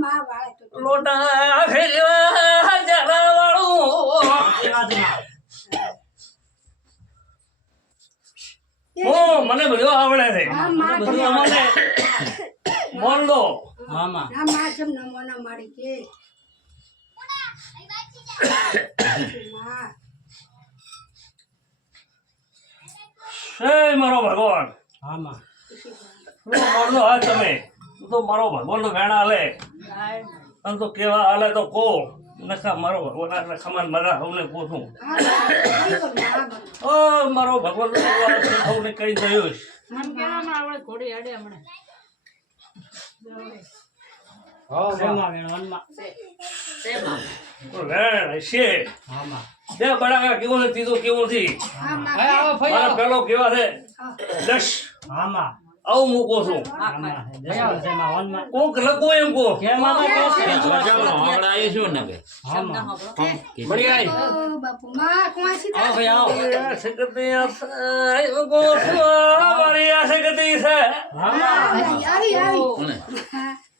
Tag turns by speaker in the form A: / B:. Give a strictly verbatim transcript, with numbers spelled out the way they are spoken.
A: માં વાળે તો
B: લોટા ફેરવા જરા વાળું ઓ મને બધું આવડે છે
A: હા માં
B: બધું અમારે મોન લો
C: મામા
A: ના માં જેમ નમોના માડી કે માં
B: હે મારો ભગવાન
C: મામા
B: મોન લો હા તમે તું તો મારો ભગવાન નો વેણા હાલે અને તો કેવા હાલે તો કો નખા મારો ભગવાન ખમાન મારા હવને પૂછું
A: હા માં તો માં
B: ઓ મારો ભગવાન હવને કઈ થયું
D: મન કેવામાં આવડે ઘોડી આડે હમણે
C: હો મામા વેણવનમાં
B: વેણ છે
C: મામા
B: બે બડાકા કેવું ને ત્રીજો કેવું નથી
A: હા માં
C: હવે આવો ફઈ
B: મારા
C: આવો
B: પેલો કેવા છે દસ
C: મામા
B: આવું મૂકો છું
C: મામા દયા છે માં વનમાં
B: કોક લખો એમ કો
C: કે મામા કહો છો
D: શબ્દ
C: મામા
D: સાંભળો
C: બળી આઈ
A: ઓ બાપુ માં કોણસી
C: આવો ભાઈ આવો
B: શકતી મારી આ શકતી છે
C: મામા
A: આવી આવી